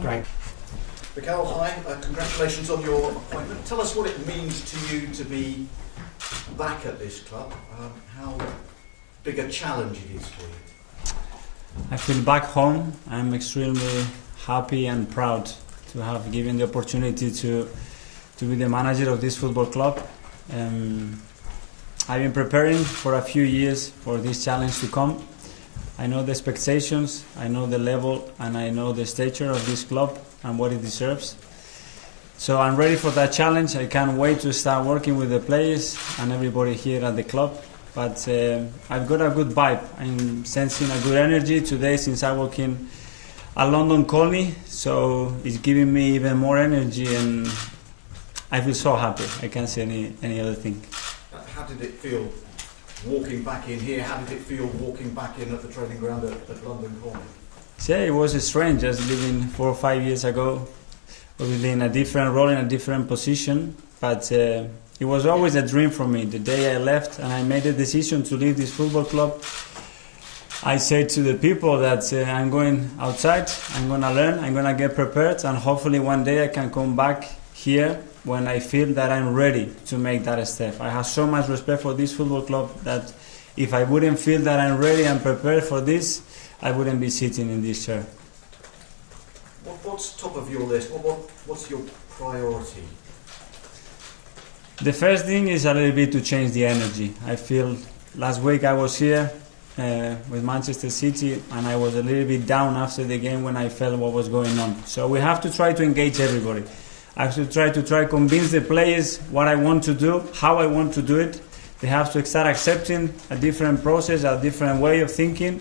Great. Mikel, hi. Congratulations on your appointment. Tell us what it means to you to be back at this club. How big a challenge it is for you. I feel back home. I'm extremely happy and proud to have given the opportunity to be the manager of this football club. I've been preparing for a few years for this challenge to come. I know the expectations, I know the level, and I know the stature of this club and what it deserves. So I'm ready for that challenge. I can't wait to start working with the players and everybody here at the club. But I've got a good vibe. I'm sensing a good energy today since I walked in a London colony. So it's giving me even more energy, and I feel so happy. I can't say any other thing. How did it feel walking back in here? How did it feel walking back in at the training ground at London Colony? Yeah, it was strange, just living 4 or 5 years ago, obviously in a different role, in a different position, but it was always a dream for me. The day I left and I made the decision to leave this football club, I said to the people that I'm going outside, I'm going to learn, I'm going to get prepared, and hopefully one day I can come back here when I feel that I'm ready to make that step. I have so much respect for this football club that if I wouldn't feel that I'm ready and prepared for this, I wouldn't be sitting in this chair. What's top of your list? What's your priority? The first thing is a little bit to change the energy. I feel last week I was here with Manchester City and I was a little bit down after the game when I felt what was going on. So we have to try to engage everybody. I have to try convince the players what I want to do, how I want to do it. They have to start accepting a different process, a different way of thinking.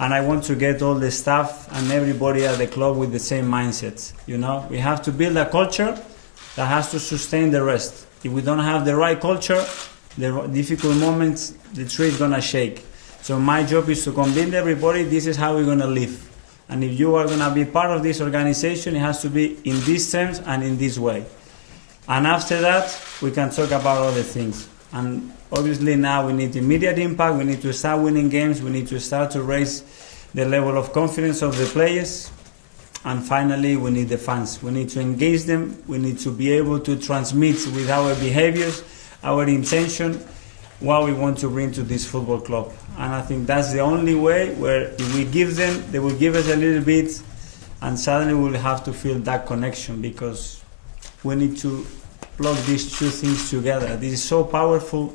And I want to get all the staff and everybody at the club with the same mindset. You know, we have to build a culture that has to sustain the rest. If we don't have the right culture, the difficult moments, the tree is gonna shake. So my job is to convince everybody this is how we're gonna live. And if you are gonna be part of this organization, it has to be in these terms and in this way. And after that, we can talk about other things. And obviously now we need immediate impact, we need to start winning games, we need to start to raise the level of confidence of the players, and finally we need the fans. We need to engage them, we need to be able to transmit with our behaviors, our intention, what we want to bring to this football club. And I think that's the only way where if we give them, they will give us a little bit, and suddenly we'll have to feel that connection, because we need to plug these two things together. This is so powerful.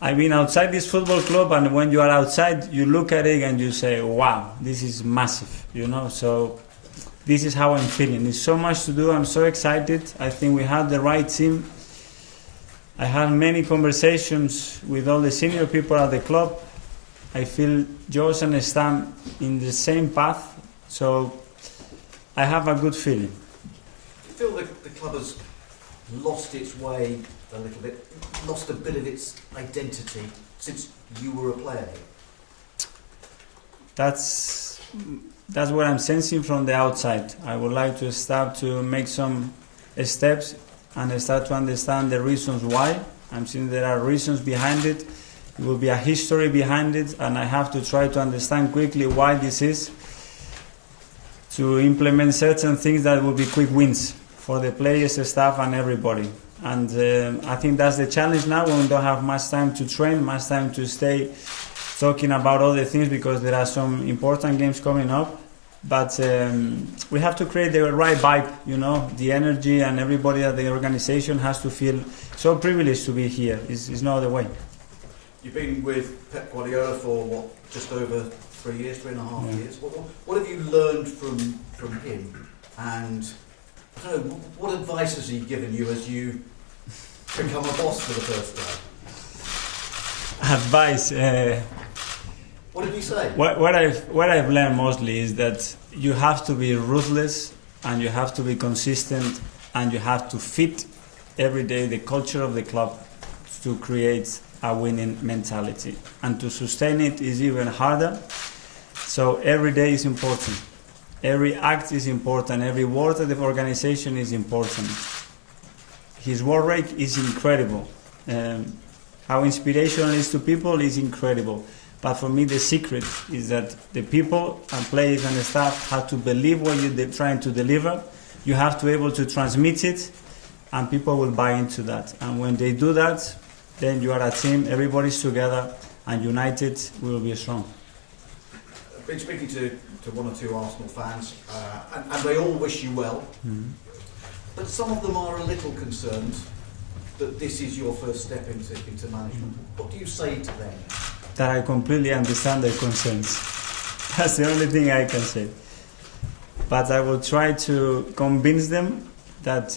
I've been outside this football club, and when you are outside, you look at it and you say, wow, this is massive, you know? So this is how I'm feeling. There's so much to do. I'm so excited. I think we have the right team. I had many conversations with all the senior people at the club. I feel Josh and Stam in the same path. So I have a good feeling. Do you feel that the club has lost its way a little bit, lost a bit of its identity since you were a player? That's what I'm sensing from the outside. I would like to start to make some steps and start to understand the reasons why. I'm seeing there are reasons behind it. There will be a history behind it, and I have to try to understand quickly why this is, to implement certain things that will be quick wins for the players, the staff, and everybody. And I think that's the challenge now, when we don't have much time to train, much time to stay talking about other things, because there are some important games coming up. But we have to create the right vibe, you know, the energy, and everybody at the organization has to feel so privileged to be here. It's no other way. You've been with Pep Guardiola for, just over 3 years, 3.5 years. What have you learned from him? And I don't know, what advice has he given you as you become a boss for the first time? Advice? What did he say? What I've learned mostly is that you have to be ruthless, and you have to be consistent, and you have to fit every day the culture of the club to create a winning mentality. And to sustain it is even harder. So every day is important. Every act is important. Every word of the organization is important. His work rate is incredible. How inspirational it is to people is incredible. But for me, the secret is that the people and players and the staff have to believe what you're trying to deliver. You have to be able to transmit it, and people will buy into that. And when they do that, then you are a team, everybody's together, and united, we will be strong. I've been speaking to one or two Arsenal fans, and they all wish you well. Mm-hmm. But some of them are a little concerned that this is your first step into management. What do you say to them? That I completely understand their concerns. That's the only thing I can say. But I will try to convince them that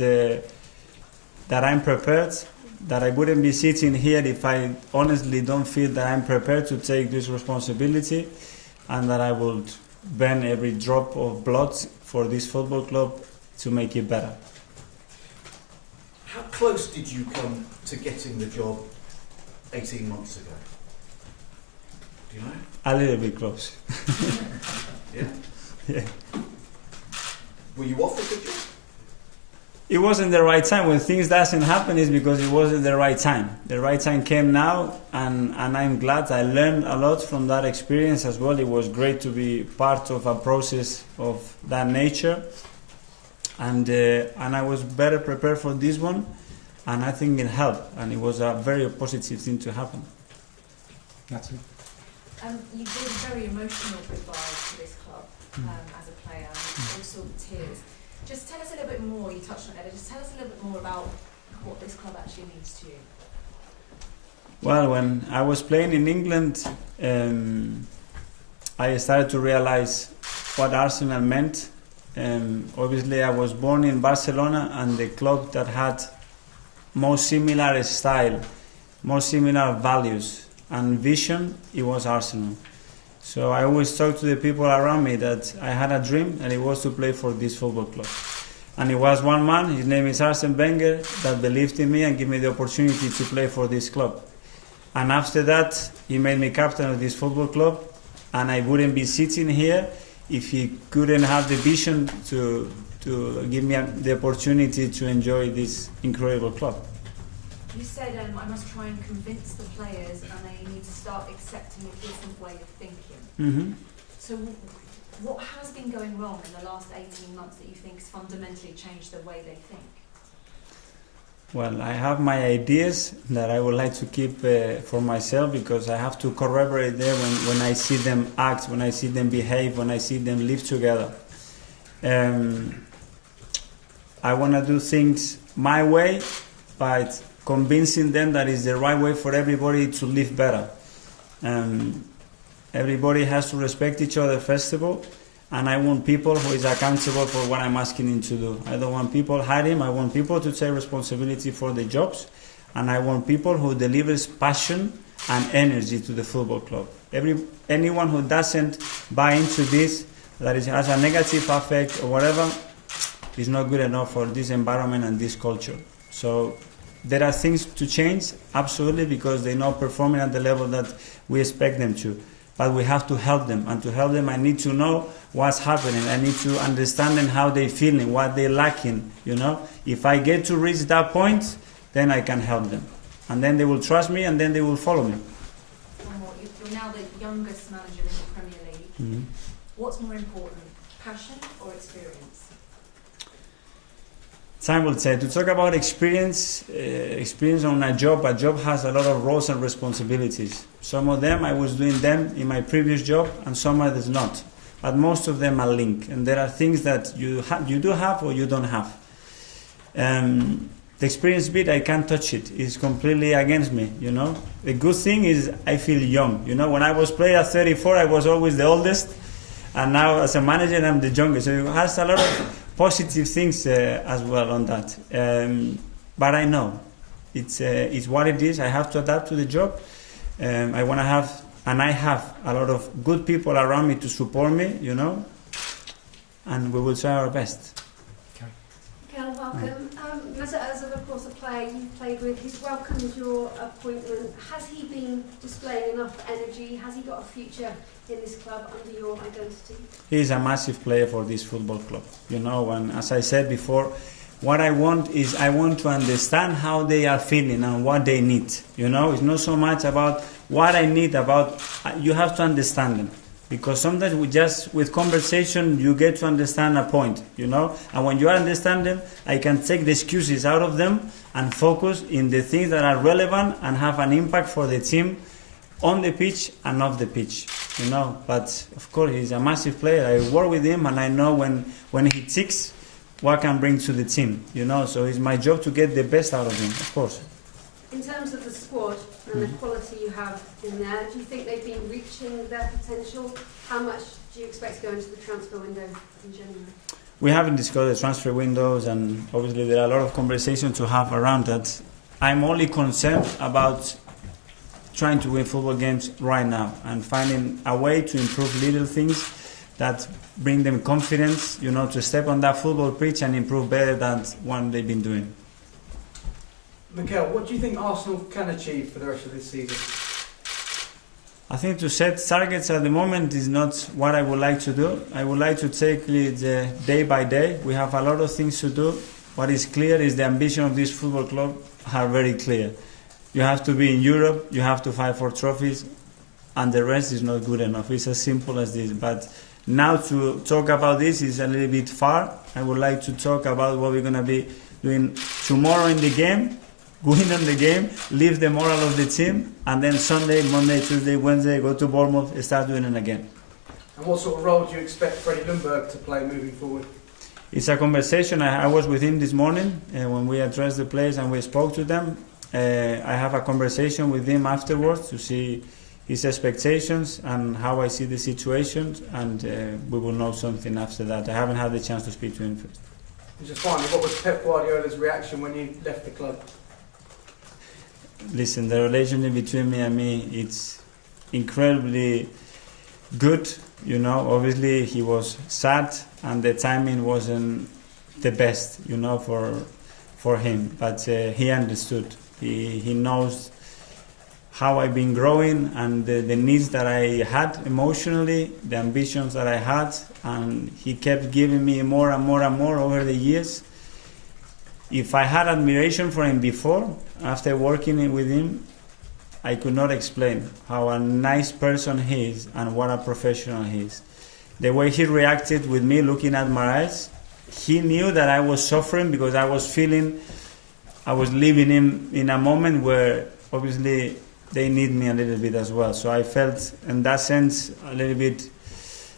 that I'm prepared, that I wouldn't be sitting here if I honestly don't feel that I'm prepared to take this responsibility, and that I will burn every drop of blood for this football club to make it better. How close did you come to getting the job 18 months ago? Do you know? A little bit close. Yeah? Yeah. Were you offered the job? It wasn't the right time. When things doesn't happen, it's because it wasn't the right time. The right time came now, and I'm glad I learned a lot from that experience as well. It was great to be part of a process of that nature, and I was better prepared for this one, and I think it helped, and it was a very positive thing to happen. That's it. You did a very emotional goodbye to this club as a player, and also tears. Just tell us a little bit more, you touched on it, just tell us a little bit more about what this club actually means to you. Well, when I was playing in England, I started to realize what Arsenal meant. Obviously, I was born in Barcelona, and the club that had more similar style, more similar values and vision, it was Arsenal. So I always talk to the people around me that I had a dream, and it was to play for this football club. And it was one man, his name is Arsene Wenger, that believed in me and gave me the opportunity to play for this club. And after that, he made me captain of this football club, and I wouldn't be sitting here if he couldn't have the vision to give me the opportunity to enjoy this incredible club. You said I must try and convince the players, and they need to start accepting a different way of thinking. Mm-hmm. So what has been going wrong in the last 18 months that you think has fundamentally changed the way they think? Well, I have my ideas that I would like to keep for myself, because I have to corroborate them when I see them act, when I see them behave, when I see them live together. I want to do things my way, but convincing them that it's the right way for everybody to live better. Everybody has to respect each other first of all, and I want people who is accountable for what I'm asking them to do. I don't want people hiding. I want people to take responsibility for their jobs, and I want people who delivers passion and energy to the football club. Anyone who doesn't buy into this, that it has a negative effect or whatever, is not good enough for this environment and this culture. So there are things to change, absolutely, because they're not performing at the level that we expect them to. But we have to help them, and to help them I need to know what's happening. I need to understand them, how they're feeling, what they're lacking, you know. If I get to reach that point, then I can help them. And then they will trust me, and then they will follow me. One more. You're now the youngest manager in the Premier League. Mm-hmm. What's more important, passion or experience? Time will tell. To talk about experience on a job has a lot of roles and responsibilities. Some of them I was doing them in my previous job, and some others not. But most of them are linked, and there are things that you do have or you don't have. The experience bit, I can't touch it. It's completely against me, you know. The good thing is I feel young. You know, when I was playing at 34, I was always the oldest, and now as a manager, I'm the youngest. So it has a lot of positive things as well on that. But I know it's what it is. I have to adapt to the job. I want to have, and I have a lot of good people around me to support me, you know, and we will try our best. Mikel, welcome. As of course a player you've played with, he's welcomed your appointment. Has he been displaying enough energy? Has he got a future in this club under your identity? He is a massive player for this football club. You know, and as I said before, What I want is I want to understand how they are feeling and what they need. You know, it's not so much about what I need, about you have to understand them. Because sometimes with conversation, you get to understand a point, you know. And when you understand them, I can take the excuses out of them and focus in the things that are relevant and have an impact for the team on the pitch and off the pitch, you know. But of course, he's a massive player. I work with him and I know when he ticks, what can bring to the team, you know. So it's my job to get the best out of him, of course. In terms of the squad and the quality you have in there, do you think they've been reaching their potential? How much do you expect to go into the transfer window in January? We haven't discussed the transfer windows, and obviously there are a lot of conversations to have around that. I'm only concerned about trying to win football games right now and finding a way to improve little things that bring them confidence, you know, to step on that football pitch and improve better than what they've been doing. Mikel, what do you think Arsenal can achieve for the rest of this season? I think to set targets at the moment is not what I would like to do. I would like to take it day by day. We have a lot of things to do. What is clear is the ambition of this football club are very clear. You have to be in Europe, you have to fight for trophies, and the rest is not good enough. It's as simple as this. But now to talk about this is a little bit far. I would like to talk about what we're going to be doing tomorrow in the game, win on the game, lift the moral of the team, and then Sunday, Monday, Tuesday, Wednesday, go to Bournemouth, start doing it again. And what sort of role do you expect Freddie Ljungberg to play moving forward? It's a conversation. I was with him this morning when we addressed the players and we spoke to them. I have a conversation with him afterwards to see his expectations and how I see the situation, and we will know something after that. I haven't had the chance to speak to him first. And just finally, what was Pep Guardiola's reaction when you left the club? Listen, the relationship between me, it's incredibly good. You know, obviously he was sad and the timing wasn't the best, you know, for him. But he understood. He knows how I've been growing and the needs that I had emotionally, the ambitions that I had, and he kept giving me more and more and more over the years. If I had admiration for him before, after working with him, I could not explain how a nice person he is and what a professional he is. The way he reacted with me looking at my eyes, he knew that I was suffering because I was leaving him in a moment where obviously they need me a little bit as well. So I felt in that sense a little bit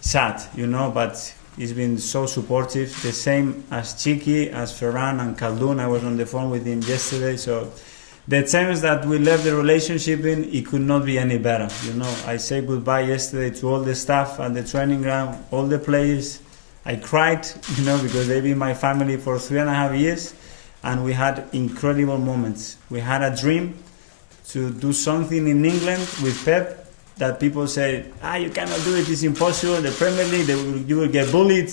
sad, you know, but he's been so supportive. The same as Chiki, as Ferran and Khaldun. I was on the phone with him yesterday. So the terms that we left the relationship in, it could not be any better. You know, I said goodbye yesterday to all the staff at the training ground, all the players. I cried, you know, because they've been my family for 3.5 years, and we had incredible moments. We had a dream to do something in England with Pep that people say, you cannot do it, it's impossible, the Premier League, you will get bullied.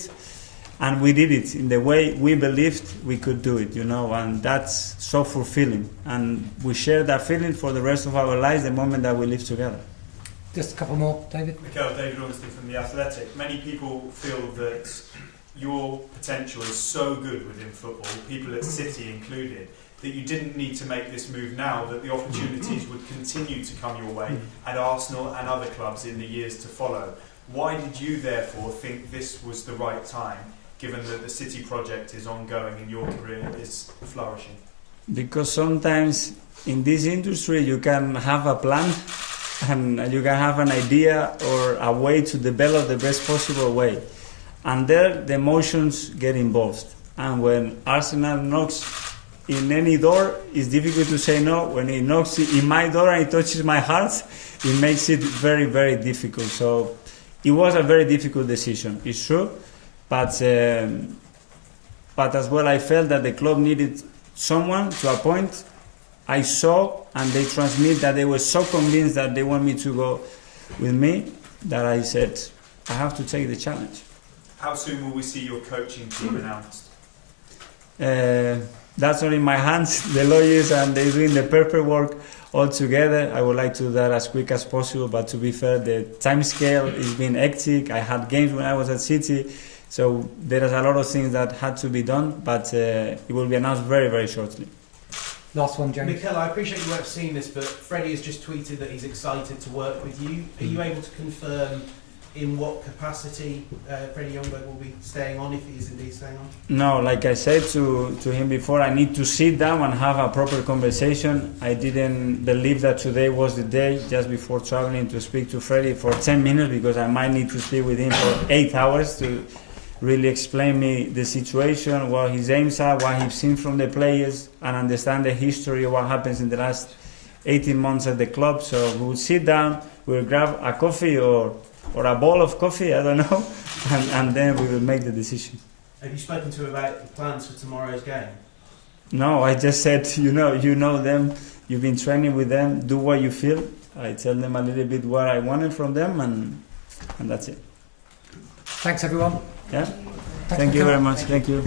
And we did it in the way we believed we could do it, you know, and that's so fulfilling. And we share that feeling for the rest of our lives the moment that we live together. Just a couple more, David. Mikel, David Ormston from The Athletic. Many people feel that your potential is so good within football, people at City included, that you didn't need to make this move now, that the opportunities would continue to come your way at Arsenal and other clubs in the years to follow. Why did you therefore think this was the right time, given that the City project is ongoing and your career is flourishing? Because sometimes in this industry you can have a plan and you can have an idea or a way to develop the best possible way. And there the emotions get involved. And when Arsenal knocks in any door, it's difficult to say no. When it knocks in my door and it touches my heart, it makes it very, very difficult. So it was a very difficult decision, it's true. But as well, I felt that the club needed someone to appoint. I saw, and they transmit that they were so convinced that they want me to go with me, that I said, I have to take the challenge. How soon will we see your coaching team announced? That's not in my hands. The lawyers and they're doing the paperwork all together. I would like to do that as quick as possible, but to be fair, the time scale is being hectic. I had games when I was at City. So there is a lot of things that had to be done, but it will be announced very, very shortly. Last one, James. Mikel, I appreciate you won't have seen this, but Freddie has just tweeted that he's excited to work with you. Are you able to confirm in what capacity Freddie Ljungberg will be staying on, if he is indeed staying on? No, like I said to him before, I need to sit down and have a proper conversation. I didn't believe that today was the day, just before traveling, to speak to Freddie for 10 minutes, because I might need to speak with him for 8 hours to really explain me the situation, what his aims are, what he's seen from the players, and understand the history of what happens in the last 18 months at the club. So we will sit down, we'll grab a coffee or a bowl of coffee, I don't know, and then we will make the decision. Have you spoken to him about the plans for tomorrow's game? No, I just said, you know them, you've been training with them, do what you feel. I tell them a little bit what I wanted from them, and that's it. Thanks, everyone. Yeah. Thanks, Thank you Mikel. very much. Thank you.